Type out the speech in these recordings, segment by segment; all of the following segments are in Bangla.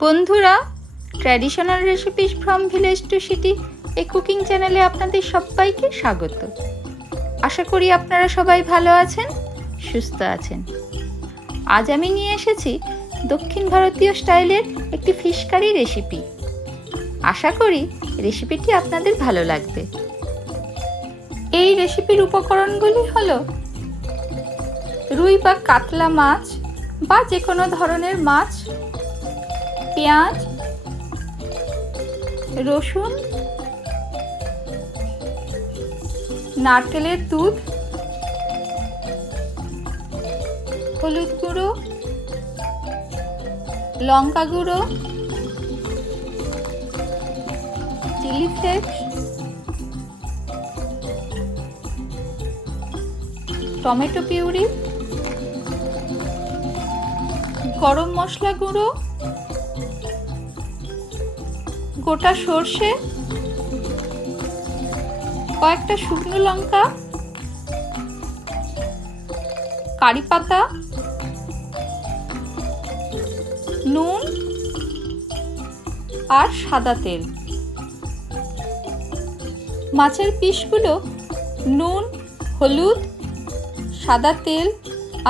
বন্ধুরা traditional recipes from village to city এই কুকিং চ্যানেলে আপনাদের সবাইকে স্বাগত। আশা করি আপনারা সবাই ভালো আছেন, সুস্থ আছেন। আজ আমি নিয়ে এসেছি দক্ষিণ ভারতীয় স্টাইলের একটি ফিশ কারি রেসিপি আশা করি রেসিপিটি আপনাদের ভালো লাগবে। এই রেসিপির উপকরণগুলি হলো রুই বা কাতলা মাছ বা যে কোনো ধরনের মাছ পেঁয়াজ, রসুন, নারকেলের দুধ, হলুদ গুঁড়ো, লঙ্কা গুঁড়ো, চিলি ফ্লেক্স, টমেটো পিউরি, গরম মশলা গুঁড়ো গোটা সর্ষে, কয়েকটা শুকনো লঙ্কা, কারি পাতা, নুন আর সাদা তেল। মাছের পিসগুলো নুন, হলুদ, সাদা তেল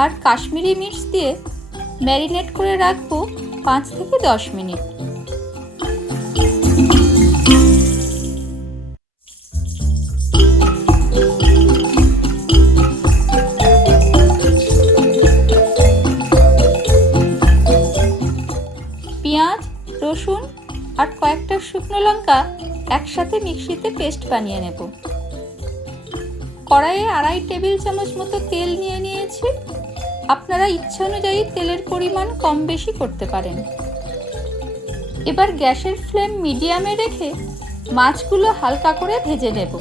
আর কাশ্মীরি মির্চ দিয়ে ম্যারিনেট করে রাখব পাঁচ থেকে দশ মিনিট। রসুন আর কয়েকটা শুকনো লঙ্কা একসাথে মিক্সিতে পেস্ট বানিয়ে নেব। কড়াইয়ে আড়াই টেবিল চামচ মতো তেল নিয়ে নিয়েছি। আপনারা ইচ্ছা অনুযায়ী তেলের পরিমাণ কম বেশি করতে পারেন। এবার গ্যাসের ফ্লেম মিডিয়ামে রেখে মাছগুলো হালকা করে ভেজে নেব।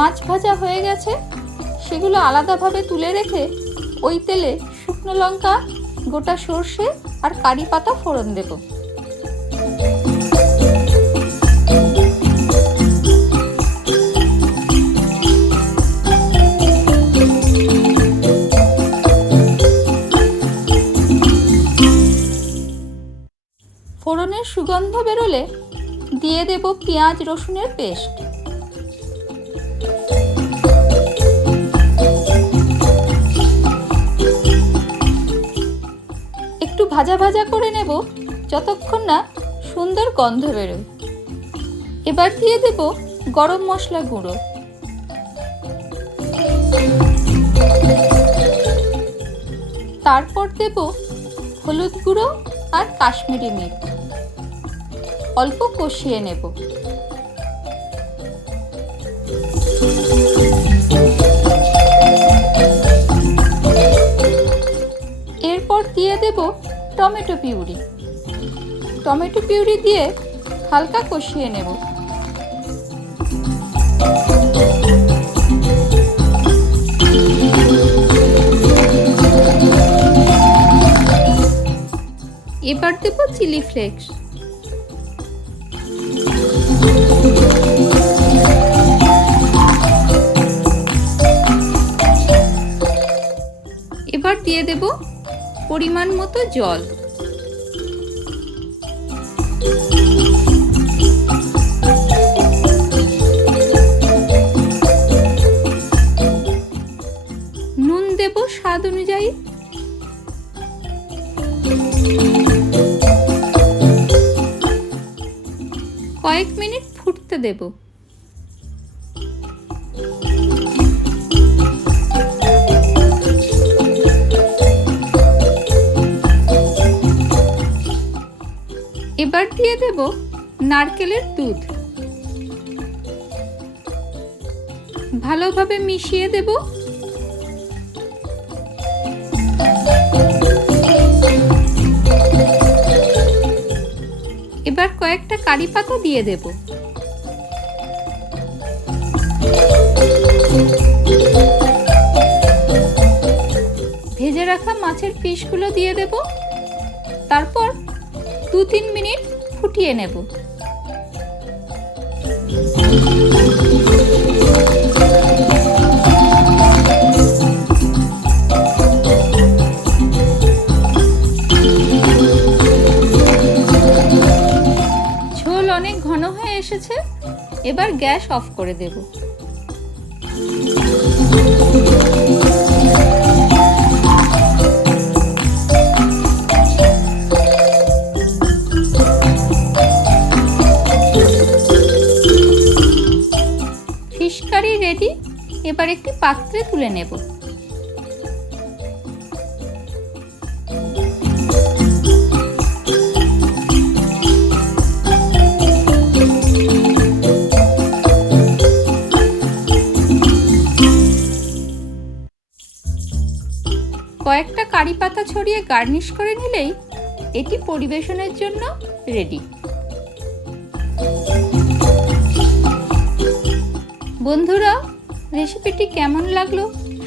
মাছ ভাজা হয়ে গেছে। সেগুলো আলাদাভাবে তুলে রেখে ওই তেলে শুকনো লঙ্কা, গোটা সর্ষে আর কারি পাতা ফোড়ন দেব। ফোড়নের সুগন্ধ বেরোলে দিয়ে দেব পেঁয়াজ রসুনের পেস্ট। একটু ভাজা ভাজা করে নেব, যতক্ষণ না সুন্দর গন্ধ বেরোয়। এবার দিয়ে দেব গরম মশলা গুঁড়ো। তারপর দেব হলুদ গুঁড়ো আর কাশ্মীরি মির্চ। অল্প কষিয়ে নেব। Tomato puree. টমেটো পিউরি দিয়ে হালকা কষিয়ে নেব। এবার দেব চিলি ফ্লেক্স। এবার দিয়ে দেব পরিমাণ মতো জল। নুন দেব স্বাদ অনুযায়ী। কয়েক মিনিট ফুটতে দেব। এবার দিয়ে দেব নারকেলের দুধ। ভালোভাবে মিশিয়ে দেব। এবার কয়েকটা কারি পাতা দিয়ে দেব। ভেজে রাখা মাছের পিসগুলো দিয়ে দেব। তারপর দু তিন মিনিট ফুটিয়ে নেব। ঝোল অনেক ঘন হয়ে এসেছে এবার গ্যাস অফ করে দেব। এবার একটি পাত্রে তুলে নেব। কয়েকটা কারি পাতা ছড়িয়ে গার্নিশ করে নিলেই এটি পরিবেশনের জন্য রেডি। বন্ধুরা রেসিপিটি কেমন লাগল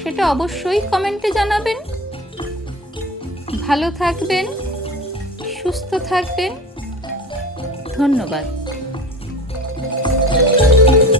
সেটা অবশ্যই কমেন্টে জানাবেন। ভালো থাকবেন সুস্থ থাকবেন। ধন্যবাদ।